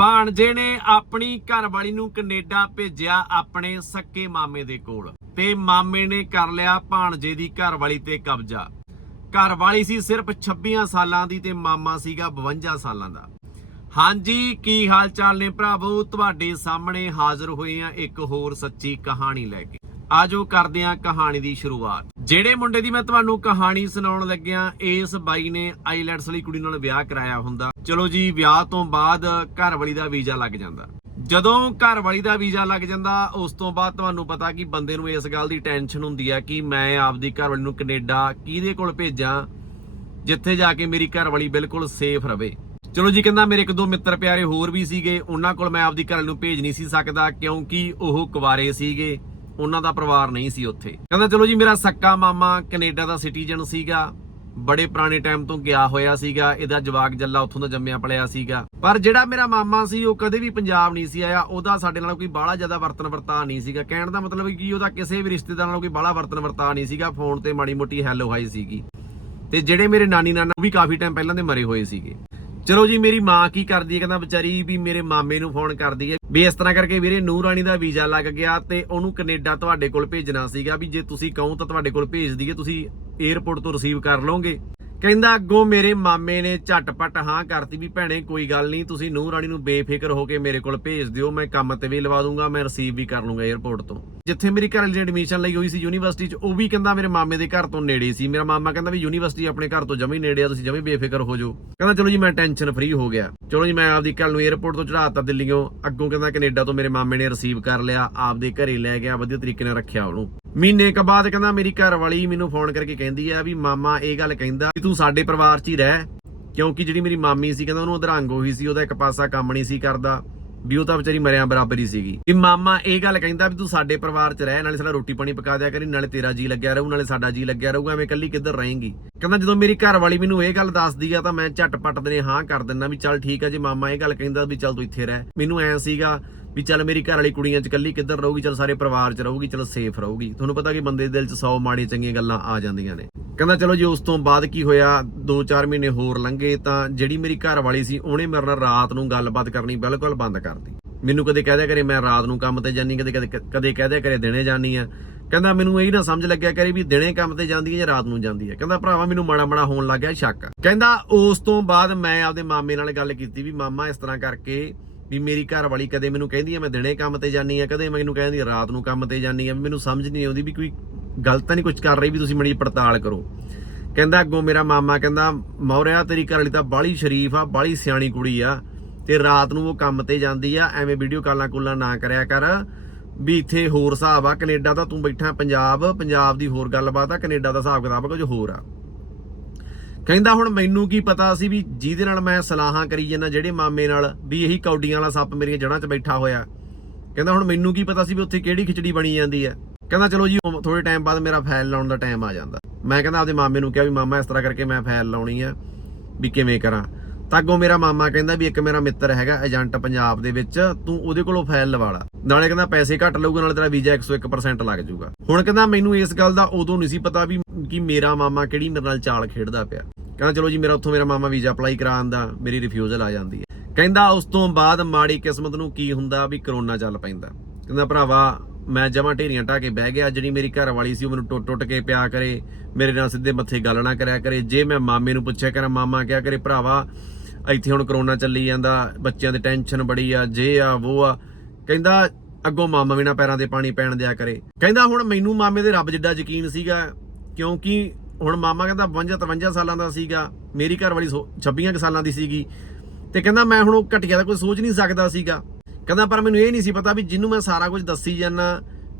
ਭਾਣਜੇ ਨੇ ਆਪਣੀ ਘਰਵਾਲੀ ਨੂੰ ਕੈਨੇਡਾ ਭੇਜਿਆ ਆਪਣੇ ਸੱਕੇ ਮਾਮੇ ਦੇ ਕੋਲ ਤੇ ਮਾਮੇ ਨੇ ਕਰ ਲਿਆ ਭਾਣਜੇ ਦੀ ਘਰਵਾਲੀ ਤੇ ਕਬਜ਼ਾ। ਘਰਵਾਲੀ ਸੀ ਸਿਰਫ 26 ਸਾਲਾਂ ਦੀ ਤੇ ਮਾਮਾ ਸੀਗਾ 52 ਸਾਲਾਂ ਦਾ। ਹਾਂਜੀ, ਕੀ ਹਾਲ ਚਾਲ ਨੇ ਭਰਾਵੋ? ਤੁਹਾਡੇ ਸਾਹਮਣੇ ਹਾਜ਼ਰ ਹੋਏ ਆ ਇੱਕ ਹੋਰ ਸੱਚੀ ਕਹਾਣੀ ਲੈ ਕੇ। ਆਜੋ ਕਰਦੇ ਆ ਕਹਾਣੀ ਦੀ ਸ਼ੁਰੂਆਤ। ਜਿਹੜੇ ਮੁੰਡੇ ਦੀ ਮੈਂ ਤੁਹਾਨੂੰ ਕਹਾਣੀ ਸੁਣਾਉਣ ਲੱਗਿਆ ਇਸ ਬਾਈ ਨੇ ਆਈਲੈਟਸ ਵਾਲੀ ਕੁੜੀ ਨਾਲ ਵਿਆਹ ਕਰਾਇਆ ਹੁੰਦਾ। ਚਲੋ ਜੀ, ਵਿਆਹ ਤੋਂ ਬਾਅਦ ਘਰਵਾਲੀ ਦਾ ਵੀਜ਼ਾ ਲੱਗ ਜਾਂਦਾ। ਜਦੋਂ ਘਰਵਾਲੀ ਦਾ ਵੀਜ਼ਾ ਲੱਗ ਜਾਂਦਾ, ਉਸ ਤੋਂ ਬਾਅਦ ਤੁਹਾਨੂੰ ਪਤਾ ਕਿ ਬੰਦੇ ਨੂੰ ਇਸ ਗੱਲ ਦੀ ਟੈਨਸ਼ਨ ਹੁੰਦੀ ਹੈ ਕਿ ਮੈਂ ਆਪਦੀ ਘਰਵਾਲੀ ਨੂੰ ਕੈਨੇਡਾ ਕਿਹਦੇ ਕੋਲ ਭੇਜਾਂ, ਜਿੱਥੇ ਜਾ ਕੇ ਮੇਰੀ ਘਰਵਾਲੀ ਬਿਲਕੁਲ ਸੇਫ ਰਵੇ। ਚਲੋ ਜੀ, ਕਹਿੰਦਾ ਮੇਰੇ ਇੱਕ ਦੋ ਮਿੱਤਰ ਪਿਆਰੇ ਹੋਰ ਵੀ ਸੀਗੇ, ਉਹਨਾਂ ਕੋਲ ਮੈਂ ਆਪਦੀ ਘਰ ਨੂੰ ਭੇਜ ਨਹੀਂ ਸੀ ਸਕਦਾ, ਕਿਉਂਕਿ ਉਹ ਕੁਵਾਰੇ ਸੀਗੇ। ਉਹਨਾਂ ਦਾ ਪਰਿਵਾਰ ਨਹੀਂ ਸੀ ਉੱਥੇ। ਕਹਿੰਦਾ, ਚਲੋ ਜੀ, ਮੇਰਾ ਸੱਕਾ ਮਾਮਾ ਕੈਨੇਡਾ ਦਾ ਸਿਟੀਜ਼ਨ ਸੀਗਾ। ਬੜੇ ਪੁਰਾਣੇ ਟਾਈਮ ਤੋਂ ਗਿਆ ਹੋਇਆ ਸੀਗਾ। ਇਹਦਾ ਜਵਾਕ ਜੱਲਾ ਉੱਥੋਂ ਦਾ ਜੰਮਿਆ ਪਲਿਆ ਸੀਗਾ। ਪਰ ਜਿਹੜਾ ਮੇਰਾ ਮਾਮਾ ਸੀ, ਉਹ ਕਦੇ ਵੀ ਪੰਜਾਬ ਨਹੀਂ ਸੀ ਆਇਆ। ਉਹਦਾ ਸਾਡੇ ਨਾਲ ਕੋਈ ਬਾਹਲਾ ਜ਼ਿਆਦਾ ਵਰਤਨ ਵਰਤਾ ਨਹੀਂ ਸੀਗਾ। ਕਹਿਣ ਦਾ ਮਤਲਬ ਕਿ ਉਹਦਾ ਕਿਸੇ ਵੀ ਰਿਸ਼ਤੇਦਾਰ ਨਾਲ ਕੋਈ ਬਾਹਲਾ ਵਰਤਨ ਵਰਤਾ ਨਹੀਂ ਸੀਗਾ। ਫੋਨ ਤੇ ਮਾੜੀ ਮੋਟੀ ਹੈਲੋ ਹਾਈ ਸੀਗੀ। ਤੇ ਜਿਹੜੇ ਮੇਰੇ ਨਾਨੀ ਨਾਨਾ, ਉਹ ਵੀ ਕਾਫੀ ਟਾਈਮ ਪਹਿਲਾਂ ਦੇ ਮਰੇ ਹੋਏ ਸੀਗੇ। ਚਲੋ ਜੀ, ਮੇਰੀ ਮਾਂ ਕੀ ਕਰਦੀ ਹੈ? ਕਹਿੰਦਾ, ਵਿਚਾਰੀ ਵੀ ਮੇਰੇ ਮਾਮੇ ਨੂੰ ਫੋਨ ਕਰਦੀ ਹੈ। ਵੀ ਇਸ ਤਰ੍ਹਾਂ ਕਰਕੇ ਵੀਰੇ ਨੂਰ ਰਾਣੀ ਦਾ ਵੀਜ਼ਾ ਲੱਗ ਗਿਆ ਤੇ ਉਹਨੂੰ ਕੈਨੇਡਾ ਤੁਹਾਡੇ ਕੋਲ ਭੇਜਣਾ ਸੀਗਾ ਵੀ ਜੇ ਤੁਸੀਂ ਕਹੋ ਤਾਂ ਤੁਹਾਡੇ ਕੋਲ ਭੇਜ ਦਈਏ, ਤੁਸੀਂ 에ਅਰਪੋਰਟ ਤੋਂ ਰਿਸੀਵ ਕਰ ਲਓਗੇ। ਕਹਿੰਦਾ, ਅੱਗੋਂ ਮੇਰੇ ਮਾਮੇ ਨੇ ਝਟਪਟ ਹਾਂ ਕਰਤੀ ਵੀ ਭੈਣੇ, ਕੋਈ ਗੱਲ ਨਹੀਂ, ਤੁਸੀਂ ਨੂਰ ਰਾਣੀ ਨੂੰ ਬੇਫਿਕਰ ਹੋ ਕੇ ਮੇਰੇ ਕੋਲ ਭੇਜ ਦਿਓ, ਮੈਂ ਕੰਮ ਤੇ ਵੀ ਲਵਾ ਦੂੰਗਾ, ਮੈਂ ਰਿਸੀਵ ਵੀ ਕਰ ਲੂੰਗਾ 에ਅਰਪੋਰਟ ਤੋਂ। ਜਿੱਥੇ ਮੇਰੀ ਘਰ ਵਾਲੀ ਐਡਮਿਸ਼ਨ ਲਈ ਹੋਈ ਸੀ ਯੂਨੀਵਰਸਿਟੀ 'ਚ, ਉਹ ਵੀ ਕਹਿੰਦਾ, ਮੇਰੇ ਮਾਮੇ ਦੇ ਘਰ ਤੋਂ ਨੇੜੇ ਸੀ। ਮੇਰਾ ਮਾਮਾ ਕਹਿੰਦਾ ਵੀ ਯੂਨੀਵਰਸਿਟੀ ਆਪਣੇ ਘਰ ਤੋਂ ਜਮੀ ਨੇੜੇ ਆ, ਤੁਸੀਂ ਜਮੀ ਬੇਫਿਕਰ ਹੋ ਜਾਓ। ਕਹਿੰਦਾ, ਚਲੋ ਜੀ, ਮੈਂ ਟੈਨਸ਼ਨ ਫ੍ਰੀ ਹੋ ਗਿਆ। ਚਲੋ ਜੀ, ਮੈਂ ਆਪਦੀ ਘਰ ਨੂੰ 에ਅਰਪੋਰਟ ਤੋਂ ਚੜਾਤਾ ਦਿੱਲੀੋਂ ਅੱਗੋਂ ਕਹਿੰਦਾ, ਕੈਨੇਡਾ ਤੋਂ ਮੇਰੇ ਮਾਮੇ ਨੇ ਰਿਸੀਵ ਕਰ ਲਿਆ, ਆਪਦੇ ਘਰੇ ਲੈ ਗਿਆ, ਵਧੀਆ ਤਰੀਕੇ ਨਾਲ ਰੱਖਿਆ ਉਹਨੂੰ। ਮਹੀਨੇ ਕ ਬਾਅਦ ਕਹਿੰਦਾ, ਮੇਰੀ ਘਰ ਵਾਲੀ ਮੈਨੂੰ ਫੋਨ ਕਰਕੇ ਕਹਿੰਦੀ ਆ ਵੀ, ਮਾਮਾ, ਇਹ ਗੱਲ ਕਹਿੰਦਾ ਵੀ ਤੂੰ ਸਾਡੇ ਪਰਿਵਾਰ 'ਚ ਹੀ ਰਹਿ। ਕਿਉਂਕਿ ਜਿਹੜੀ ਮੇਰੀ ਮਾਮੀ ਸੀ, ਕਹਿੰਦਾ ਉਹਨੂੰ ਅਧਰੰਗ ਹੋਈ ਸੀ, ਉਹਦਾ ਇੱਕ ਪਾਸਾ ਕੰਮ ਨਹੀਂ ਸੀ ਕਰਦਾ, ਵੀ ਉਹ ਤਾਂ ਵਿਚਾਰੀ ਮਰਿਆ ਬਰਾਬਰ ਹੀ ਸੀਗੀ। ਵੀ ਮਾਮਾ ਇਹ ਗੱਲ ਕਹਿੰਦਾ ਵੀ ਤੂੰ ਸਾਡੇ ਪਰਿਵਾਰ 'ਚ ਰਹਿ, ਨਾਲੇ ਸਾਡਾ ਰੋਟੀ ਪਾਣੀ ਪਕਾ ਦਿਆ ਕਰੀ, ਨਾਲੇ ਤੇਰਾ ਜੀ ਲੱਗਿਆ ਰਹੂ, ਨਾਲੇ ਸਾਡਾ ਜੀ ਲੱਗਿਆ ਰਹੂਗਾ ਐਵੇਂ ਕੱਲੀ ਕਿੱਧਰ ਰਹੇਂਗੀ? ਕਹਿੰਦਾ ਜਦੋਂ ਮੇਰੀ ਘਰ ਵਾਲੀ ਮੈਨੂੰ ਇਹ ਗੱਲ ਦੱਸਦੀ ਆ, ਤਾਂ ਮੈਂ ਝਟਪਟ ਦੇ ਹਾਂ ਕਰ ਦਿੰਦਾ ਵੀ ਚੱਲ ਠੀਕ ਆ, ਜੇ ਮਾਮਾ ਇਹ ਗੱਲ ਕਹਿੰਦਾ ਵੀ ਚੱਲ ਤੂੰ ਇੱਥੇ ਰਹਿ। ਮੈਨੂੰ ਐ ਸੀਗਾ ਵੀ ਚੱਲ ਮੇਰੀ ਘਰ ਵਾਲੀ ਕੁੜੀਆਂ 'ਚ ਇਕੱਲੀ ਕਿੱਧਰ ਰਹੂਗੀ? ਚੱਲ ਸਾਰੇ ਪਰਿਵਾਰ 'ਚ ਰਹੂਗੀ, ਚੱਲ ਸੇਫ ਰਹੂਗੀ। ਤੁਹਾਨੂੰ ਪਤਾ ਕਿ ਬੰਦੇ ਦੇ ਦਿਲ 'ਚ 100 ਮਾੜੀਆਂ ਚੰਗੀਆਂ ਗੱਲਾਂ ਆ ਜਾਂਦੀਆਂ ਨੇ। ਕਹਿੰਦਾ, ਚਲੋ ਜੀ, ਉਸ ਤੋਂ ਬਾਅਦ ਕੀ ਹੋਇਆ? 2-4 ਮਹੀਨੇ ਹੋਰ ਲੰਘੇ ਤਾਂ ਜਿਹੜੀ ਮੇਰੀ ਘਰ ਵਾਲੀ ਸੀ, ਉਹਨੇ ਮੇਰੇ ਨਾਲ ਰਾਤ ਨੂੰ ਗੱਲਬਾਤ ਕਰਨੀ ਬਿਲਕੁਲ ਬੰਦ ਕਰਤੀ ਮੈਨੂੰ ਕਦੇ ਕਹਿ ਦਿਆ ਕਰੇ, ਮੈਂ ਰਾਤ ਨੂੰ ਕੰਮ ਤੇ ਜਾਨੀ ਕਦੇ ਕਦੇ ਕਦੇ ਕਹਿ ਦਿਆ ਕਰੇ, ਦਿਨੇ ਜਾਨੀ ਆ ਕਹਿੰਦਾ, ਮੈਨੂੰ ਇਹ ਨਾ ਸਮਝ ਲੱਗਿਆ ਕਰੇ ਵੀ ਦਿਨੇ ਕੰਮ ਤੇ ਜਾਂਦੀ ਹੈ ਜਾਂ ਰਾਤ ਨੂੰ ਜਾਂਦੀ ਹੈ? ਕਹਿੰਦਾ, ਭਰਾਵਾ, ਮੈਨੂੰ ਮਾੜਾ ਮਾੜਾ ਹੋਣ ਲੱਗ ਗਿਆ, ਸ਼ੱਕ ਕਹਿੰਦਾ, ਉਸ ਤੋਂ ਬਾਅਦ ਮੈਂ ਆਪਦੇ ਮਾਮੇ ਨਾਲ ਗੱਲ ਕੀਤੀ ਵੀ, ਮਾਮਾ, ਇਸ ਤਰ੍ਹਾਂ ਕਰਕੇ ਵੀ ਮੇਰੀ ਘਰ ਵਾਲੀ ਕਦੇ ਮੈਨੂੰ ਕਹਿੰਦੀ ਆ, ਮੈਂ ਦਿਨੇ ਕੰਮ ਤੇ ਜਾਨੀ ਆ, ਕਦੇ ਮੈਨੂੰ ਕਹਿੰਦੀ ਆ, ਰਾਤ ਨੂੰ ਕੰਮ ਤੇ ਜਾਨੀ ਆ, ਵੀ ਮੈਨੂੰ ਸਮਝ ਨਹੀਂ ਆਉਂਦੀ ਵੀ ਕੋਈ ਗਲਤ ਤਾਂ ਨਹੀਂ ਕੁਝ ਕਰ ਰਹੀ ਵੀ ਤੁਸੀਂ ਮੜੀ ਪੜਤਾਲ ਕਰੋ। ਕਹਿੰਦਾ ਅੱਗੋਂ ਮੇਰਾ ਮਾਮਾ ਕਹਿੰਦਾ, ਮੌਰਿਆ, ਤੇਰੀ ਘਰ ਵਾਲੀ ਤਾਂ ਬਾਲੀ ਸ਼ਰੀਫ ਆ ਬਾਲੀ ਸਿਆਣੀ ਕੁੜੀ ਆ ਤੇ ਰਾਤ ਨੂੰ ਉਹ ਕੰਮ ਤੇ ਜਾਂਦੀ ਆ, ਐਵੇਂ ਵੀਡੀਓ ਕਾਲਾਂ ਕੁੱਲਾਂ ਨਾ ਕਰਿਆ ਕਰ। ਵੀ ਇੱਥੇ ਹੋਰ ਹਿਸਾਬ ਆ, ਕੈਨੇਡਾ ਦਾ ਤੂੰ ਬੈਠਾ ਪੰਜਾਬ ਪੰਜਾਬ ਦੀ ਹੋਰ ਗੱਲਬਾਤ ਆ, ਕੈਨੇਡਾ ਦਾ ਹਿਸਾਬ ਕਿਤਾਬ ਕੁਝ ਹੋਰ ਆ। ਕਹਿੰਦਾ ਹੁਣ ਮੈਨੂੰ ਕੀ ਪਤਾ ਸੀ ਵੀ ਜਿਹਦੇ ਨਾਲ ਮੈਂ ਸਲਾਹਾਂ ਕਰੀ ਜਾਂਦਾ, ਜਿਹੜੇ ਮਾਮੇ ਨਾਲ ਵੀ ਇਹੀ ਕੌਡੀਆਂ ਵਾਲਾ ਸੱਪ ਮੇਰੀਆਂ ਜੜ੍ਹਾਂ 'ਚ ਬੈਠਾ ਹੋਇਆ। ਕਹਿੰਦਾ ਹੁਣ ਮੈਨੂੰ ਕੀ ਪਤਾ ਸੀ ਵੀ ਉੱਥੇ ਕਿਹੜੀ ਖਿਚੜੀ ਬਣੀ ਜਾਂਦੀ ਹੈ। ਕਹਿੰਦਾ ਚਲੋ ਜੀ ਥੋੜੇ ਟਾਈਮ ਬਾਅਦ ਮੇਰਾ ਫਾਈਲ ਲਾਉਣ ਦਾ ਟਾਈਮ ਆ ਜਾਂਦਾ। ਮੈਂ ਕਹਿੰਦਾ ਆਪਦੇ ਮਾਮੇ ਨੂੰ ਕਿਹਾ ਵੀ ਮਾਮਾ ਇਸ ਤਰ੍ਹਾਂ ਕਰਕੇ ਮੈਂ ਫਾਈਲ ਲਾਉਣੀ ਆ, ਵੀ ਕਿਵੇਂ ਕਰਾਂ। ਤਾਂ ਅੱਗੋਂ ਮੇਰਾ ਮਾਮਾ ਕਹਿੰਦਾ ਵੀ ਇੱਕ ਮੇਰਾ ਮਿੱਤਰ ਹੈਗਾ ਏਜੰਟ ਪੰਜਾਬ ਦੇ ਵਿੱਚ, ਤੂੰ ਉਹਦੇ ਕੋਲੋਂ ਫਾਈਲ ਲਵਾ ਲਾ। ਨਾਲੇ ਕਹਿੰਦਾ ਪੈਸੇ ਘੱਟ ਲਊਗਾ, ਨਾਲੇ ਤੇਰਾ ਵੀਜ਼ਾ 101% ਲੱਗ ਜਾਊਗਾ। ਹੁਣ ਕਹਿੰਦਾ ਮੈਨੂੰ ਇਸ ਗੱਲ ਦਾ ਉਦੋਂ ਨਹੀਂ ਸੀ ਪਤਾ ਵੀ ਕਿ ਮੇਰਾ ਮਾਮਾ ਕਿਹੜੀ ਮੇਰੇ ਨਾਲ ਚਾਲ ਖੇਡਦਾ ਪਿਆ। ਕਹਿੰਦਾ, ਚਲੋ ਜੀ, ਮੇਰਾ ਉੱਥੋਂ ਮੇਰਾ ਮਾਮਾ ਵੀਜ਼ਾ ਅਪਲਾਈ ਕਰਾਉਣ ਦਾ, ਮੇਰੀ ਰਿਫਿਊਜ਼ਲ ਆ ਜਾਂਦੀ ਹੈ। ਕਹਿੰਦਾ, ਉਸ ਤੋਂ ਬਾਅਦ ਮਾੜੀ ਕਿਸਮਤ ਨੂੰ ਕੀ ਹੁੰਦਾ ਵੀ ਕਰੋਨਾ ਚੱਲ ਪੈਂਦਾ? ਕਹਿੰਦਾ, ਭਰਾਵਾ, ਮੈਂ ਜਮਾ ਢੇਰੀਆਂ ਢਾ ਕੇ ਬਹਿ ਗਿਆ, ਜਿਹੜੀ ਮੇਰੀ ਘਰ ਵਾਲੀ ਸੀ, ਉਹ ਮੈਨੂੰ ਟੁੱਟ ਟੁੱਟ ਕੇ ਪਿਆ ਕਰੇ, ਮੇਰੇ ਨਾਲ ਸਿੱਧੇ ਮੱਥੇ ਗੱਲ ਨਾ ਕਰਿਆ ਕਰੇ। ਜੇ ਮੈਂ ਮਾਮੇ ਨੂੰ ਪੁੱਛਿਆ ਕਰਾਂ, ਮਾਮਾ ਕਿਹਾ ਕਰੇ, ਭਰਾਵਾ, ਇੱਥੇ ਹੁਣ ਕਰੋਨਾ ਚੱਲੀ ਜਾਂਦਾ, ਬੱਚਿਆਂ ਦੀ ਟੈਨਸ਼ਨ ਬੜੀ ਆ, ਜੇ ਆ ਉਹ ਆ। ਕਹਿੰਦਾ, ਅੱਗੋਂ ਮਾਮਾ ਵੀ ਨਾ ਪੈਰਾਂ ਦੇ ਪਾਣੀ ਪੈਣ ਦਿਆ ਕਰੇ। ਕਹਿੰਦਾ, ਹੁਣ ਮੈਨੂੰ ਮਾਮੇ ਦੇ ਰੱਬ ਜਿੱਡਾ ਯਕੀਨ ਸੀਗਾ ਕਿਉਂਕਿ ਹੁਣ ਮਾਮਾ ਕਹਿੰਦਾ 52 53 ਸਾਲਾਂ ਦਾ ਸੀਗਾ, ਮੇਰੀ ਘਰ ਵਾਲੀ 26 ਸਾਲਾਂ ਦੀ ਸੀਗੀ। ਤੇ ਕਹਿੰਦਾ ਮੈਂ ਹੁਣ ਉਹ ਘਟਿਆ ਦਾ ਕੋਈ ਸੋਚ ਨਹੀਂ ਸਕਦਾ ਸੀਗਾ। ਕਹਿੰਦਾ ਪਰ ਮੈਨੂੰ ਇਹ ਨਹੀਂ ਸੀ ਪਤਾ ਵੀ ਜਿਹਨੂੰ ਮੈਂ ਸਾਰਾ ਕੁਝ ਦੱਸੀ ਜਾਂਦਾ,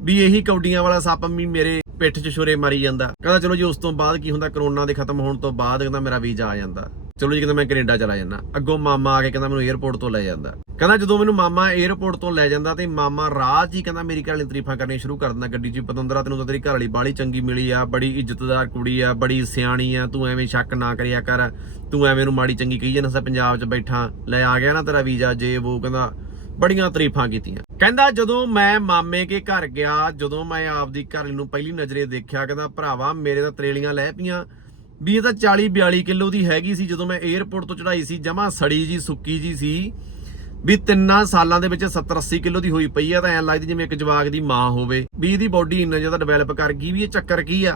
ਵੀ ਇਹੀ ਕੌਡੀਆਂ ਵਾਲਾ ਸੱਪ ਵੀ ਮੇਰੇ ਪਿੱਠ 'ਚ ਛੁਰੇ ਮਾਰੀ ਜਾਂਦਾ। ਕਹਿੰਦਾ, ਚਲੋ ਜੀ, ਉਸ ਤੋਂ ਬਾਅਦ ਕੀ ਹੁੰਦਾ? ਕਰੋਨਾ ਦੇ ਖਤਮ ਹੋਣ ਤੋਂ ਬਾਅਦ ਕਹਿੰਦਾ, ਮੇਰਾ ਵੀਜ਼ਾ ਆ ਜਾਂਦਾ। ਚਲੋ ਜੀ, ਕਹਿੰਦਾ, ਮੈਂ ਕੈਨੇਡਾ ਚਲਾ ਜਾਂਦਾ। ਅੱਗੋਂ ਮਾਮਾ ਆ ਕੇ ਕਹਿੰਦਾ, ਮੈਨੂੰ 에ਅਰਪੋਰਟ ਤੋਂ ਲੈ ਜਾਂਦਾ। ਕਹਿੰਦਾ, ਜਦੋਂ ਮੈਨੂੰ ਮਾਮਾ 에ਅਰਪੋਰਟ ਤੋਂ ਲੈ ਜਾਂਦਾ, ਤੇ ਮਾਮਾ ਰਾਹ ਹੀ ਕਹਿੰਦਾ, ਮੇਰੀ ਘਰ ਵਾਲੀ ਤਾਰੀਫਾਂ ਕਰਨੀਆਂ ਸ਼ੁਰੂ ਕਰ ਦਿੰਦਾ ਗੱਡੀ 'ਚ। ਪਤੰਦਰਾ, ਤੈਨੂੰ ਤਾਂ ਤੇਰੀ ਘਰ ਵਾਲੀ ਬਾਲੀ ਚੰਗੀ ਮਿਲੀ ਆ, ਬੜੀ ਇੱਜ਼ਤਦਾਰ ਕੁੜੀ ਆ, ਬੜੀ ਸਿਆਣੀ ਆ, ਤੂੰ ਐਵੇਂ ਸ਼ੱਕ ਨਾ ਕਰਿਆ ਕਰ। ਤੂੰ ਐਵੇਂ ਨੂੰ ਮਾੜੀ ਚੰਗੀ ਕਹੀ ਜਾਂਦਾ, ਸਾ, ਪੰਜਾਬ 'ਚ ਬੈਠਾ, ਲੈ ਆ ਗਿਆ ਨਾ ਤੇਰਾ ਵੀਜ਼ਾ, ਜੇ ਉਹ ਕਹਿੰਦਾ ਬੜੀਆਂ ਤਾਰੀਫਾਂ ਕੀਤੀਆਂ। ਕਹਿੰਦਾ, ਜਦੋਂ ਮੈਂ ਮਾਮੇ ਕੇ ਘਰ ਗਿਆ, ਜਦੋਂ ਮੈਂ ਆਪਦੀ ਘਰ ਨੂੰ ਪਹਿਲੀ ਨਜ਼ਰੇ ਦੇਖਿਆ, ਕਹਿੰਦਾ, ਭਰਾਵਾ, ਮੇਰੇ ਤਾਂ ਤਰੇਲੀਆਂ ਲੈ ਪਈਆਂ। ਵੀ ਇਹ ਤਾਂ 40 42 ਕਿਲੋ ਦੀ ਹੈਗੀ ਸੀ, ਜਦੋਂ ਮੈਂ 에ਅਰਪੋਰਟ ਤੋਂ ਚੜਾਈ ਸੀ, ਜਮਾ ਸੜੀ ਜੀ, ਸੁੱਕੀ ਜੀ ਸੀ। ਵੀ ਤਿੰਨਾਂ ਸਾਲਾਂ ਦੇ ਵਿੱਚ 70 80 ਕਿਲੋ ਦੀ ਹੋਈ ਪਈ ਆ, ਤਾਂ ਐਂ ਲੱਗਦੀ ਜਿਵੇਂ ਇੱਕ ਜਵਾਕ ਦੀ ਮਾਂ ਹੋਵੇ। ਵੀ ਇਹਦੀ ਬਾਡੀ ਇੰਨਾ ਜ਼ਿਆਦਾ ਡਿਵੈਲਪ ਕਰ ਗਈ, ਵੀ ਇਹ ਚੱਕਰ ਕੀ ਆ?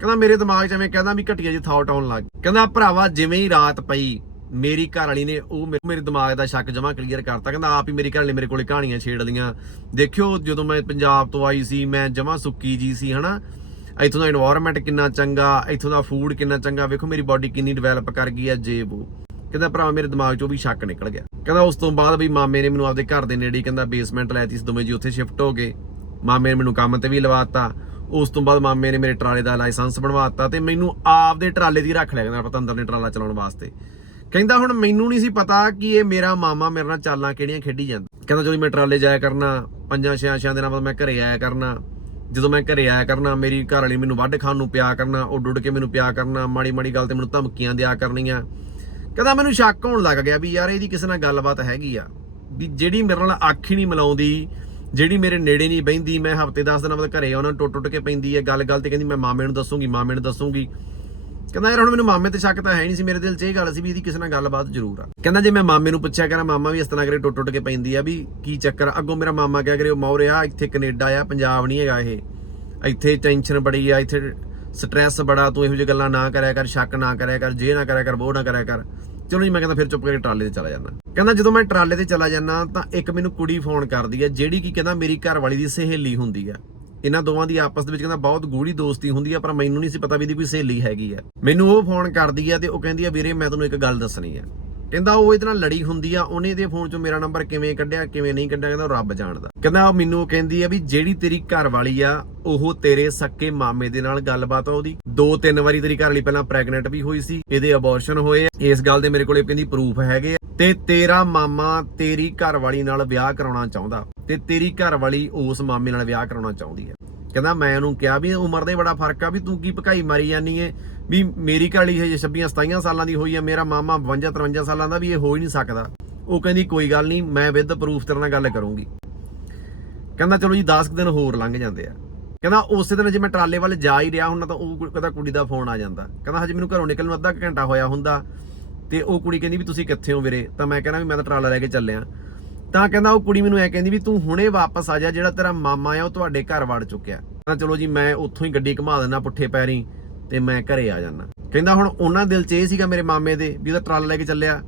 ਕਹਿੰਦਾ, ਮੇਰੇ ਦਿਮਾਗ 'ਚ ਐਵੇਂ ਕਹਿੰਦਾ ਵੀ ਘਟੀਆ ਜੀ ਥਾਟ ਆਉਣ ਲੱਗ ਗਈ। ਕਹਿੰਦਾ, ਭਰਾਵਾ, ਜਿਵੇਂ ਹੀ ਰਾਤ ਪਈ ਮੇਰੀ ਘਰ ਵਾਲੀ ਨੇ ਉਹ ਮੇਰੇ ਦਿਮਾਗ ਦਾ ਸ਼ੱਕ ਜਮਾ ਕਲੀਅਰ ਕਰਤਾ, ਕਹਿੰਦਾ ਆਪ ਹੀ ਮੇਰੀ ਘਰ ਵਾਲੀ ਮੇਰੇ ਕੋਲੇ ਕਹਾਣੀਆਂ ਛੇੜ ਲੀਆਂ ਦੇਖਿਓ, ਜਦੋਂ ਮੈਂ ਪੰਜਾਬ ਤੋਂ ਆਈ ਸੀ, ਮੈਂ ਜਮਾ ਸੁੱਕੀ ਜੀ ਸੀ, ਹਨਾ? ਇੱਥੋਂ ਦਾ এনवायरमेंट ਕਿੰਨਾ ਚੰਗਾ, ਇੱਥੋਂ ਦਾ ਫੂਡ ਕਿੰਨਾ ਚੰਗਾ, ਵੇਖੋ ਮੇਰੀ ਬਾਡੀ ਕਿੰਨੀ ਡਿਵੈਲਪ ਕਰ ਗਈ ਹੈ, ਜੇਬ ਉਹ। ਕਹਿੰਦਾ ਭਰਾ ਮੇਰੇ ਦਿਮਾਗ 'ਚੋਂ ਵੀ ਸ਼ੱਕ ਨਿਕਲ ਗਿਆ। ਕਹਿੰਦਾ ਉਸ ਤੋਂ ਬਾਅਦ ਵੀ ਮਾਮੇ ਨੇ ਮੈਨੂੰ ਆਪਦੇ ਘਰ ਦੇ ਨੇੜੇ ਕਹਿੰਦਾ ਬੇਸਮੈਂਟ ਲੈਤੀ ਸੀ, ਦੋਵੇਂ ਜੀ ਉੱਥੇ ਸ਼ਿਫਟ ਹੋ ਗਏ। ਮਾਮੇ ਨੇ ਮੈਨੂੰ ਕੰਮ ਤੇ ਵੀ ਲਵਾਤਾ। ਉਸ ਤੋਂ ਬਾਅਦ ਮਾਮੇ ਨੇ ਮੇਰੇ ਟਰਾਲੇ ਦਾ ਲਾਇਸੈਂਸ ਬਣਵਾਤਾ ਤੇ ਮੈਨੂੰ ਆਪਦੇ ਟਰਾਲੇ ਦੀ ਰੱਖ ਲਿਆ, ਕਹਿੰਦਾ ਪਤੰਦਰ ਨੇ ਟਰਾਲਾ ਚਲਾਉਣ ਵਾਸਤੇ। ਕਹਿੰਦਾ ਹੁਣ ਮੈਨੂੰ ਨਹੀਂ ਸੀ ਪਤਾ ਕਿ ਇਹ ਮੇਰਾ ਮਾਮਾ ਮੇਰੇ ਨਾਲ ਚਾਲਾਂ ਕਿਹੜੀਆਂ ਖੇਡੀ ਜਾਂਦਾ। ਕਹਿੰਦਾ ਜਦੋਂ ਮੈਂ ਟਰਾਲੇ ਜਾਇਆ ਕਰਨਾ, ਪੰਜਾਂ ਛਿਆਂ ਛਿਆਂ ਦਿਨਾਂ ਬਾਅਦ ਮੈਂ ਘਰੇ ਆਇਆ ਕਰਨਾ, ਜਦੋਂ ਮੈਂ ਘਰੇ ਆਇਆ ਕਰਨਾ, ਮੇਰੀ ਘਰ ਵਾਲੀ ਮੈਨੂੰ ਵੱਢ ਖਾਣ ਨੂੰ ਪਿਆ ਕਰਨਾ ਉਹ ਉੱਡ ਕੇ ਮੈਨੂੰ ਪਿਆ ਕਰਨਾ, ਮਾੜੀ ਮਾੜੀ ਗੱਲ ਤੇ ਮੈਨੂੰ ਧਮਕੀਆਂ ਦਿਆ ਕਰਨੀਆਂ। ਕਹਿੰਦਾ ਮੈਨੂੰ ਸ਼ੱਕ ਹੋਣ ਲੱਗ ਗਿਆ ਵੀ ਯਾਰ ਇਹਦੀ ਕਿਸੇ ਨਾਲ ਗੱਲਬਾਤ ਹੈਗੀ ਆ, ਵੀ ਜਿਹੜੀ ਮੇਰੇ ਨਾਲ ਅੱਖ ਹੀ ਨਹੀਂ ਮਿਲਾਉਂਦੀ, ਜਿਹੜੀ ਮੇਰੇ ਨੇੜੇ ਨਹੀਂ ਬਹਿੰਦੀ, ਮੈਂ ਹਫ਼ਤੇ 10 ਦਿਨਾਂ ਬਾਅਦ ਘਰੇ ਆਉਣਾ, ਟੁੱਟ ਟੁੱਟ ਕੇ ਪੈਂਦੀ ਹੈ ਗੱਲ ਗੱਲ ਤੇ ਕਹਿੰਦੀ ਮੈਂ ਮਾਮੇ ਨੂੰ ਦੱਸੂਗੀ, ਮਾਮੇ ਨੂੰ ਦੱਸੂਗੀ। ਕਹਿੰਦਾ ਯਾਰ ਹੁਣ ਮੈਨੂੰ ਮਾਮੇ ਤੇ ਸ਼ੱਕ ਤਾਂ ਹੈ ਨਹੀਂ ਸੀ, ਮੇਰੇ ਦਿਲ 'ਚ ਇਹ ਗੱਲ ਸੀ ਵੀ ਇਹਦੀ ਕਿਸੇ ਨਾਲ ਗੱਲਬਾਤ ਜ਼ਰੂਰ ਆ। ਕਹਿੰਦਾ ਜੇ ਮੈਂ ਮਾਮੇ ਨੂੰ ਪੁੱਛਿਆ ਕਰਾਂ, ਮਾਮਾ ਵੀ ਇਸ ਤਰ੍ਹਾਂ ਕਰੇ ਟੁੱਟ ਟੁੱਟ ਕੇ ਪੈਂਦੀ ਆ ਵੀ ਕੀ ਚੱਕਰ ਆ? ਅੱਗੋਂ ਮੇਰਾ ਮਾਮਾ ਕਿਹਾ ਕਰੇ, ਉਹ ਮੌਰਿਆ ਇੱਥੇ ਕੈਨੇਡਾ ਆ, ਪੰਜਾਬ ਨਹੀਂ ਹੈਗਾ ਇਹ। ਇੱਥੇ ਟੈਨਸ਼ਨ ਬੜੀ ਆ, ਇੱਥੇ ਸਟ੍ਰੈਸ ਬੜਾ, ਤੂੰ ਇਹੋ ਜਿਹੀ ਗੱਲਾਂ ਨਾ ਕਰਿਆ ਕਰ, ਸ਼ੱਕ ਨਾ ਕਰਿਆ ਕਰ, ਜੇ ਨਾ ਕਰਿਆ ਕਰ ਉਹ ਨਾ ਕਰਿਆ ਕਰ। ਚਲੋ ਜੀ, ਮੈਂ ਕਹਿੰਦਾ ਫਿਰ ਚੁੱਪ ਕਰਕੇ ਟਰਾਲੇ ਤੇ ਚਲਾ ਜਾਂਦਾ। ਕਹਿੰਦਾ ਜਦੋਂ ਮੈਂ ਟਰਾਲੇ ਤੇ ਚਲਾ ਜਾਂਦਾ ਤਾਂ ਇੱਕ ਮੈਨੂੰ ਕੁੜੀ ਫੋਨ ਕਰਦੀ ਹੈ ਜਿਹੜੀ ਕੀ ਕਹਿੰਦਾ ਮੇਰੀ ਘਰ ਵਾਲੀ ਦੀ ਸਹੇਲੀ ਹੁੰਦੀ ਆ। ਇਹਨਾਂ ਦੋਵਾਂ ਦੀ ਆਪਸ ਦੇ ਵਿੱਚ ਕਹਿੰਦਾ ਬਹੁਤ ਗੂੜੀ ਦੋਸਤੀ ਹੁੰਦੀ ਆ, ਪਰ ਮੈਨੂੰ ਨਹੀਂ ਸੀ ਪਤਾ ਵੀ ਇਹਦੀ ਕੋਈ ਸਹੇਲੀ ਹੈਗੀ ਆ। ਮੈਨੂੰ ਉਹ ਫੋਨ ਕਰਦੀ ਆ ਤੇ ਉਹ ਕਹਿੰਦੀ ਆ, ਵੀਰੇ, ਮੈਂ ਤੈਨੂੰ ਇੱਕ ਗੱਲ ਦੱਸਣੀ ਆ। ਕਹਿੰਦਾ ਉਹ ਇਹਦੇ ਨਾਲ ਲੜੀ ਹੁੰਦੀ ਆ, ਉਹਨੇ ਇਹਦੇ ਫੋਨ 'ਚੋਂ ਮੇਰਾ ਨੰਬਰ ਕਿਵੇਂ ਕੱਢਿਆ, ਕਿਵੇਂ ਨਹੀਂ ਕੱਢਿਆ, ਕਹਿੰਦਾ ਉਹ ਰੱਬ ਜਾਣਦਾ। ਕਹਿੰਦਾ ਉਹ ਮੈਨੂੰ ਉਹ ਕਹਿੰਦੀ ਆ ਵੀ ਜਿਹੜੀ ਤੇਰੀ ਘਰ ਵਾਲੀ ਆ, ਉਹ ਤੇਰੇ ਸੱਕੇ ਮਾਮੇ ਦੇ ਨਾਲ ਗੱਲਬਾਤ ਆ ਉਹਦੀ। ਦੋ ਤਿੰਨ ਵਾਰੀ ਤੇਰੀ ਘਰ ਵਾਲੀ ਪਹਿਲਾਂ ਪ੍ਰੈਗਨੈਂਟ ਵੀ ਹੋਈ ਸੀ, ਇਹਦੇ ਅਬੋਰਸ਼ਨ ਹੋਏ ਆ। ਇਸ ਗੱਲ ਦੇ ਮੇਰੇ ਕੋਲੇ ਕਹਿੰਦੀ ਪ੍ਰੂਫ ਹੈਗੇ ਆ। ਤੇ ਤੇਰਾ ਮਾਮਾ ਤੇਰੀ ਘਰ ਵਾਲੀ ਨਾਲ ਵਿਆਹ ਕਰਾਉਣਾ ਚਾਹੁੰਦਾ। ਤੇ ਤੇਰੀ ਘਰ ਵਾਲੀ ਉਸ ਮਾਮੇ ਨਾਲ ਵਿਆਹ ਕਰਾਉਣਾ ਚਾਹੁੰਦੀ ਆ ਕਹਿੰਦਾ, ਮੈਂ ਉਹਨੂੰ ਕਿਹਾ ਵੀ ਉਮਰ ਦਾ ਹੀ ਬੜਾ ਫ਼ਰਕ ਆ, ਵੀ ਤੂੰ ਕੀ ਭਕਾਈ ਮਾਰੀ ਜਾਨੀ ਏ? ਵੀ ਮੇਰੀ ਘਰ ਵਾਲੀ ਹਜੇ 26 27 ਸਾਲਾਂ ਦੀ ਹੋਈ ਆ, ਮੇਰਾ ਮਾਮਾ 52 53 ਸਾਲਾਂ ਦਾ ਵੀ ਇਹ ਹੋ ਹੀ ਨਹੀਂ ਸਕਦਾ। ਉਹ ਕਹਿੰਦੀ, ਕੋਈ ਗੱਲ ਨਹੀਂ, ਮੈਂ ਵਿਦ ਪ੍ਰੂਫ ਤੇਰੇ ਨਾਲ ਗੱਲ ਕਰੂੰਗੀ। ਕਹਿੰਦਾ, ਚਲੋ ਜੀ 10 ਦਿਨ ਹੋਰ ਲੰਘ ਜਾਂਦੇ ਆ। ਕਹਿੰਦਾ, ਉਸੇ ਦਿਨ ਜੇ ਮੈਂ ਟਰਾਲੇ ਵੱਲ ਜਾ ਹੀ ਰਿਹਾ ਹੁੰਦਾ ਤਾਂ ਉਹ ਕਹਿੰਦਾ, ਕੁੜੀ ਦਾ ਫੋਨ ਆ ਜਾਂਦਾ। ਕਹਿੰਦਾ, ਹਜੇ ਮੈਨੂੰ ਘਰੋਂ ਨਿਕਲਣ ਨੂੰ ਅੱਧਾ ਕੁ ਘੰਟਾ ਹੋਇਆ ਹੁੰਦਾ ਤੇ ਉਹ ਕੁੜੀ ਕਹਿੰਦੀ ਵੀ ਤੁਸੀਂ ਕਿੱਥੇ ਹੋ ਵੀਰੇ? ਤਾਂ ਮੈਂ ਕਹਿੰਦਾ ਵੀ ਮੈਂ ਤਾਂ ਟਰਾਲਾ ਲੈ ਕੇ ਚੱਲਿਆ। ਤਾਂ ਕਹਿੰਦਾ ਉਹ ਕੁੜੀ ਮੈਨੂੰ ਐ ਕਹਿੰਦੀ ਵੀ ਤੂੰ ਹੁਣੇ ਵਾਪਸ ਆ ਜਾ, ਜਿਹੜਾ ਤੇਰਾ ਮਾਮਾ ਆ, ਉਹ ਤੁਹਾਡੇ ਘਰ ਵੜ ਚੁੱਕਿਆ। ਕਹਿੰਦਾ, ਚਲੋ ਜੀ, ਮੈਂ ਉੱਥੋਂ ਹੀ ਗੱਡੀ ਘੁਮਾ ਦਿੰਦਾ ਪੁੱਠੇ ਪੈਰੀ ਤੇ ਮੈਂ ਘਰੇ ਆ ਜਾਣਾ ਕਹਿੰਦਾ, ਹੁਣ ਉਹਨਾਂ ਦਿਲ 'ਚ ਇਹ ਸੀਗਾ ਮੇਰੇ ਮਾਮੇ ਦੇ ਵੀ ਉਹਦਾ ਟਰਾਲਾ ਲੈ ਕੇ ਚੱਲਿਆ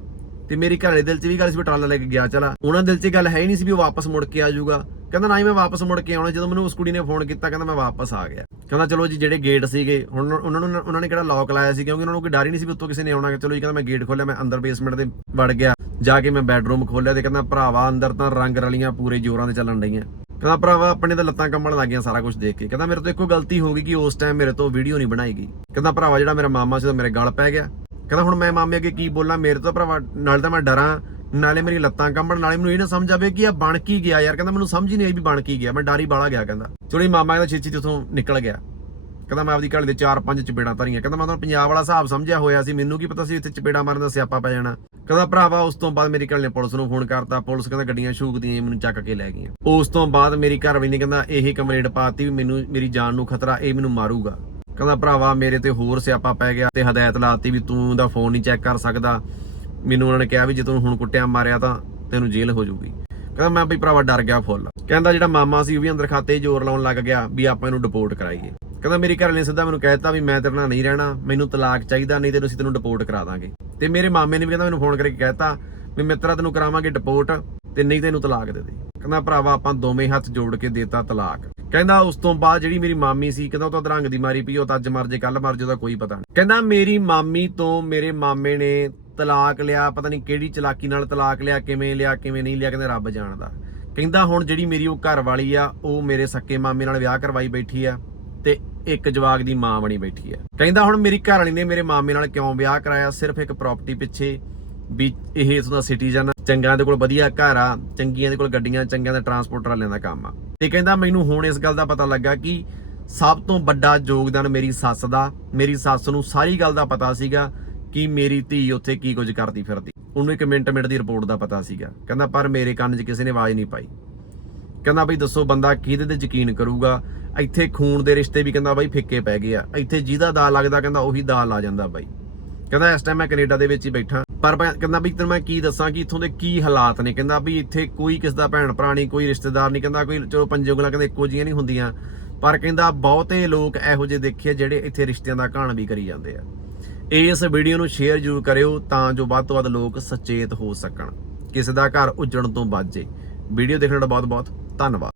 ਤੇ ਮੇਰੀ ਘਰ ਦੇ ਦਿਲ 'ਚ ਵੀ ਗੱਲ ਸੀ ਵੀ ਟਰਾਲਾ ਲੈ ਕੇ ਗਿਆ, ਚਲਾ ਉਹਨਾਂ ਦਿਲ 'ਚ ਇਹ ਗੱਲ ਹੈ ਹੀ ਨਹੀਂ ਸੀ ਵੀ ਉਹ ਵਾਪਸ ਮੁੜ ਕੇ ਆ ਜਾਊਗਾ। ਕਹਿੰਦਾ, ਨਾ ਹੀ ਮੈਂ ਵਾਪਸ ਮੁੜ ਕੇ ਆਉਣਾ। ਜਦੋਂ ਮੈਨੂੰ ਉਸ ਕੁੜੀ ਨੇ ਫੋਨ ਕੀਤਾ, ਕਹਿੰਦਾ, ਮੈਂ ਵਾਪਸ ਆ ਗਿਆ। ਕਹਿੰਦਾ, ਚਲੋ ਜੀ, ਜਿਹੜੇ ਗੇਟ ਸੀਗੇ, ਹੁਣ ਉਹਨਾਂ ਨੂੰ, ਉਹਨਾਂ ਨੇ ਕਿਹੜਾ ਲੌਕ ਲਾਇਆ ਸੀ? ਕਿਉਂਕਿ ਉਹਨਾਂ ਨੂੰ ਕੋਈ ਡਰ ਹੀ ਨਹੀਂ ਸੀ ਵੀ ਉੱਤੋਂ ਕਿਸੇ ਨੇ ਆਉਣਾ। ਚਲੋ ਜੀ, ਕਹਿੰਦਾ, ਮੈਂ ਗੇਟ ਖੋਲਿਆ ਮੈਂ ਅੰਦਰ ਬੇਸਮੈਂਟ ਦੇ ਵੜ ਗਿਆ। ਜਾ ਕੇ ਮੈਂ ਬੈੱਡਰੂਮ ਖੋਲਿਆ ਤੇ ਕਹਿੰਦਾ, ਭਰਾਵਾ, ਅੰਦਰ ਤਾਂ ਰੰਗ ਰਲੀਆਂ ਪੂਰੇ ਜ਼ੋਰਾਂ ਦੇ ਚੱਲਣ ਡਈਆਂ। ਕਹਿੰਦਾ, ਭਰਾਵਾ, ਆਪਣੇ ਤਾਂ ਲੱਤਾਂ ਕੰਬਣ ਲੱਗ ਗਈਆਂ ਸਾਰਾ ਕੁਝ ਦੇਖ ਕੇ। ਕਹਿੰਦਾ, ਮੇਰੇ ਤੋਂ ਇੱਕੋ ਗਲਤੀ ਹੋ ਗਈ ਕਿ ਉਸ ਟਾਈਮ ਮੇਰੇ ਤੋਂ ਵੀਡੀਓ ਨਹੀਂ ਬਣਾਈ ਗਈ। ਕਹਿੰਦਾ, ਭਰਾਵਾ, ਜਿਹੜਾ ਮੇਰਾ ਮਾਮਾ ਸੀ ਉਹ ਮੇਰੇ ਗਲ ਪੈ ਗਿਆ। ਕਹਿੰਦਾ, ਹੁਣ ਮੈਂ ਮਾਮੇ ਅੱਗੇ ਕੀ ਬੋਲਾਂ, ਮੇਰੇ ਤੋਂ ਭਰਾਵਾ, ਨਾਲੇ ਤਾਂ ਮੈਂ ਡਰਾਂ। ਨਾਲੇ ਮੇਰੀ ਲੱਤਾਂ ਕੰਬਣ, ਨਾਲੇ ਮੈਨੂੰ ਇਹ ਨਾ ਸਮਝ ਆਵੇ ਕਿ ਇਹ ਬਣ ਕੀ ਗਿਆ ਯਾਰ। ਕਹਿੰਦਾ, ਮੈਨੂੰ ਸਮਝ ਹੀ ਨਹੀਂ ਆਈ ਵੀ ਬਣ ਕੀ ਗਿਆ। ਮੈਂ ਡਰ ਹੀ ਬਾਲਾ ਗਿਆ, ਕਹਿੰਦਾ। ਚੋਰੀ ਮਾਮਾ ਕਹਿੰਦਾ ਛੇਤੀ ਤੇ ਉਥੋਂ ਨਿਕਲ ਗਿਆ। ਕਹਿੰਦਾ, ਮੈਂ ਆਪਦੀ ਘਰ ਦੇ ਚਾਰ ਪੰਜ ਚਪੇੜਾਂ ਧਰੀਆਂ। ਕਹਿੰਦਾ, ਮੈਂ ਤਾਂ ਪੰਜਾਬ ਵਾਲਾ ਹਿਸਾਬ ਸਮਝਿਆ ਹੋਇਆ ਸੀ। ਮੈਨੂੰ ਕੀ ਪਤਾ ਸੀ ਇੱਥੇ ਚਪੇੜਾਂ ਮਾਰਨ ਦਾ ਸਿਆਪਾ ਪੈ ਜਾਣਾ। ਕਹਿੰਦਾ, ਭਰਾਵਾ, ਉਸ ਤੋਂ ਬਾਅਦ ਮੇਰੀ ਘਰ ਨੇ ਪੁਲਿਸ ਨੂੰ ਫੋਨ ਕਰਤਾ। ਪੁਲਿਸ ਕਹਿੰਦਾ, ਗੱਡੀਆਂ ਸ਼ੂਕਦੀਆਂ ਮੈਨੂੰ ਚੱਕ ਕੇ ਲੈ ਗਈਆਂ। ਉਸ ਤੋਂ ਬਾਅਦ ਮੇਰੀ ਘਰ ਵਾਲੀ ਨੇ ਕਹਿੰਦਾ, ਇਹ ਕੰਪਲੇਂਟ ਪਾਤੀ ਵੀ ਮੈਨੂੰ, ਮੇਰੀ ਜਾਨ ਨੂੰ ਖਤਰਾ, ਇਹ ਮੈਨੂੰ ਮਾਰੂਗਾ। ਕਹਿੰਦਾ, ਭਰਾਵਾ, ਮੇਰੇ ਤੇ ਹੋਰ ਸਿਆਪਾ ਪੈ ਗਿਆ ਤੇ ਹਦਾਇਤ ਲਾਤੀ ਵੀ ਤੂੰ ਉਹਦਾ ਫੋਨ ਨਹੀਂ ਚੈੱਕ ਕਰ ਸਕਦਾ। ਮੈਨੂੰ ਉਹਨਾਂ ਨੇ ਕਿਹਾ ਵੀ ਜੇ ਤੂੰ ਹੁਣ ਕੁੱਟਿਆ, ਮਾਰਿਆ ਤਾਂ ਤੈਨੂੰ ਜੇਲ੍ਹ ਹੋ ਜਾਊਗੀ। ਕਹਿੰਦਾ, ਮੈਂ ਵੀ ਭਰਾਵਾ, ਡਰ ਗਿਆ ਫੁੱਲ। ਕਹਿੰਦਾ, ਜਿਹੜਾ ਮਾਮਾ ਸੀ, ਉਹ ਵੀ ਅੰਦਰ ਖਾਤੇ ਜ਼ੋਰ ਲਾਉਣ ਲੱਗ ਗਿਆ ਵੀ ਆਪਾਂ ਇਹਨੂੰ ਡਿਪੋਰਟ ਕਰਾਈਏ। ਕਹਿੰਦਾ, ਮੇਰੀ ਘਰ ਨੇ ਸਿੱਧਾ ਮੈਨੂੰ ਕਹਿਤਾ ਵੀ ਮੈਂ ਤੇਰੇ ਨਾਲ ਨਹੀਂ ਰਹਿਣਾ, ਮੈਨੂੰ ਤਲਾਕ ਚਾਹੀਦਾ, ਨਹੀਂ ਤੇ ਅਸੀਂ ਤੈਨੂੰ ਡਿਪੋਰਟ ਕਰਾ ਦਾਂਗੇ। ਤੇ ਮੇਰੇ ਮਾਮੇ ਨੇ ਵੀ ਕਹਿੰਦਾ ਮੈਨੂੰ ਫੋਨ ਕਰਕੇ ਕਹਿਤਾ ਵੀ ਮਿੱਤਰਾ, ਤੈਨੂੰ ਕਰਾਵਾਂਗੇ ਡਿਪੋਰਟ ਤੇ ਨਹੀਂ ਤੈਨੂੰ ਤਲਾਕ ਦੇ ਦੇ। ਕਹਿੰਦਾ, ਭਰਾਵਾ, ਆਪਾਂ ਦੋਵੇਂ ਹੱਥ ਜੋੜ ਕੇ ਦੇਤਾ ਤਲਾਕ। ਕਹਿੰਦਾ, ਉਸ ਤੋਂ ਬਾਅਦ ਜਿਹੜੀ ਮੇਰੀ ਮਾਮੀ ਸੀ, ਕਹਿੰਦਾ, ਉਹ ਤਾਂ ਦਰੰਗ ਦੀ ਮਾਰੀ ਪਈ, ਉਹ ਤਾਂ ਅੱਜ ਮਰ ਜੇ ਕੱਲ ਮਰ ਜੇ, ਉਹਦਾ ਕੋਈ ਪਤਾ ਨਹੀਂ। ਕਹਿੰਦਾ, ਮੇਰੀ ਮਾਮੀ ਤੋਂ ਮੇਰੇ ਮਾਮੇ ਨੇ ਤਲਾਕ ਲਿਆ, ਪਤਾ ਨਹੀਂ ਕਿਹੜੀ ਚਲਾਕੀ ਨਾਲ ਤਲਾਕ ਲਿਆ, ਕਿਵੇਂ ਲਿਆ, ਕਿਵੇਂ ਨਹੀਂ ਲਿਆ, ਕਹਿੰਦੇ, ਰੱਬ ਜਾਣਦਾ। ਕਹਿੰਦਾ, ਹੁਣ ਜਿਹੜੀ ਮੇਰੀ ਉਹ ਘਰ ਵਾਲੀ ਆ, ਉਹ ਮੇਰੇ ਸੱਕੇ ਮਾਮੇ ਨਾਲ ਵਿਆਹ ਕਰਵਾਈ ਬੈਠੀ ਆ ਤੇ ਇੱਕ ਜਵਾਗ ਦੀ ਮਾਂ ਬਣੀ ਬੈਠੀ ਆ ਕਹਿੰਦਾ ਹੁਣ ਮੇਰੀ ਘਰ ਵਾਲੀ ਨੇ ਮੇਰੇ ਮਾਮੇ ਨਾਲ ਕਿਉਂ ਵਿਆਹ ਕਰਾਇਆ? ਸਿਰਫ ਇੱਕ ਪ੍ਰਾਪਰਟੀ ਪਿੱਛੇ ਵੀ ਇਹ ਇਥੋਂ ਦਾ ਸਿਟੀਜ਼ਨ ਚੰਗਿਆਂ ਦੇ ਕੋਲ ਵਧੀਆ ਘਰ ਆ, ਚੰਗੀਆਂ ਦੇ ਕੋਲ ਗੱਡੀਆਂ, ਚੰਗਿਆਂ ਦਾ ਟਰਾਂਸਪੋਰਟਰ ਵਾਲਿਆਂ ਦਾ ਕੰਮ ਆ। ਤੇ ਕਹਿੰਦਾ ਮੈਨੂੰ ਹੁਣ ਇਸ ਗੱਲ ਦਾ ਪਤਾ ਲੱਗਾ ਕਿ ਸਭ ਤੋਂ ਵੱਡਾ ਯੋਗਦਾਨ ਮੇਰੀ ਸੱਸ ਦਾ, ਮੇਰੀ ਸੱਸ ਨੂੰ ਸਾਰੀ ਗੱਲ ਦਾ ਪਤਾ ਸੀਗਾ ਕਿ ਮੇਰੀ ਧੀ ਉੱਥੇ ਕੀ ਕੁਝ ਕਰਦੀ ਫਿਰਦੀ। ਉਹਨੂੰ ਇੱਕ ਮਿੰਟ ਮਿੰਟ ਦੀ ਰਿਪੋਰਟ ਦਾ ਪਤਾ ਸੀਗਾ। ਕਹਿੰਦਾ ਪਰ ਮੇਰੇ ਕੰਨ 'ਚ ਕਿਸੇ ਨੇ ਆਵਾਜ਼ ਨਹੀਂ ਪਾਈ। ਕਹਿੰਦਾ ਬਈ ਦੱਸੋ ਬੰਦਾ ਕਿਹਦੇ ਤੇ ਯਕੀਨ ਕਰੂਗਾ? ਇੱਥੇ ਖੂਨ ਦੇ ਰਿਸ਼ਤੇ ਵੀ ਕਹਿੰਦਾ ਬਾਈ ਫਿੱਕੇ ਪੈ ਗਏ ਆ। ਇੱਥੇ ਜਿਹਦਾ ਦਾ ਲੱਗਦਾ ਕਹਿੰਦਾ ਉਹੀ ਦਾ ਲਾ ਜਾਂਦਾ ਬਾਈ। ਕਹਿੰਦਾ ਇਸ ਟਾਈਮ ਮੈਂ ਕੈਨੇਡਾ ਦੇ ਵਿੱਚ ਹੀ ਬੈਠਾ। ਪਰ ਮੈਂ- ਕਹਿੰਦਾ ਵੀ ਤੈਨੂੰ ਮੈਂ ਕੀ ਦੱਸਾਂ ਕਿ ਇੱਥੋਂ ਦੇ ਕੀ ਹਾਲਾਤ ਨੇ? ਕਹਿੰਦਾ ਵੀ ਇੱਥੇ ਕੋਈ ਕਿਸ ਦਾ ਭੈਣ ਭਰਾ ਨਹੀਂ, ਕੋਈ ਰਿਸ਼ਤੇਦਾਰ ਨਹੀਂ, ਕਹਿੰਦਾ ਕੋਈ ਚਲੋ ਪੰਜੇ ਉਂਗਲਾਂ ਕਹਿੰਦੇ ਇੱਕੋ ਜੀਆਂ ਨਹੀਂ ਹੁੰਦੀਆਂ। ਪਰ ਕਹਿੰਦਾ ਬਹੁਤੇ ਲੋਕ ਇਹੋ ਜਿਹੇ ਦੇਖੇ ਜਿਹੜੇ ਇੱਥੇ ਰਿਸ਼ਤਿਆਂ ਦਾ ਘਾਣ ਵੀ ਕਰੀ ਜਾਂਦੇ ਆ। ਇਸ ਵੀਡੀਓ ਨੂੰ ਸ਼ੇਅਰ ਜ਼ਰੂਰ ਕਰਿਓ ਤਾਂ ਜੋ ਵੱਧ ਤੋਂ ਵੱਧ ਲੋਕ ਸਚੇਤ ਹੋ ਸਕਣ। ਕਿਸੇ ਦਾ ਘਰ ਉਜੜਨ ਤੋਂ ਬਚ ਜੇ ਵੀਡੀਓ ਦੇਖਣ ਦਾ ਬਹੁਤ ਬਹੁਤ Tanva.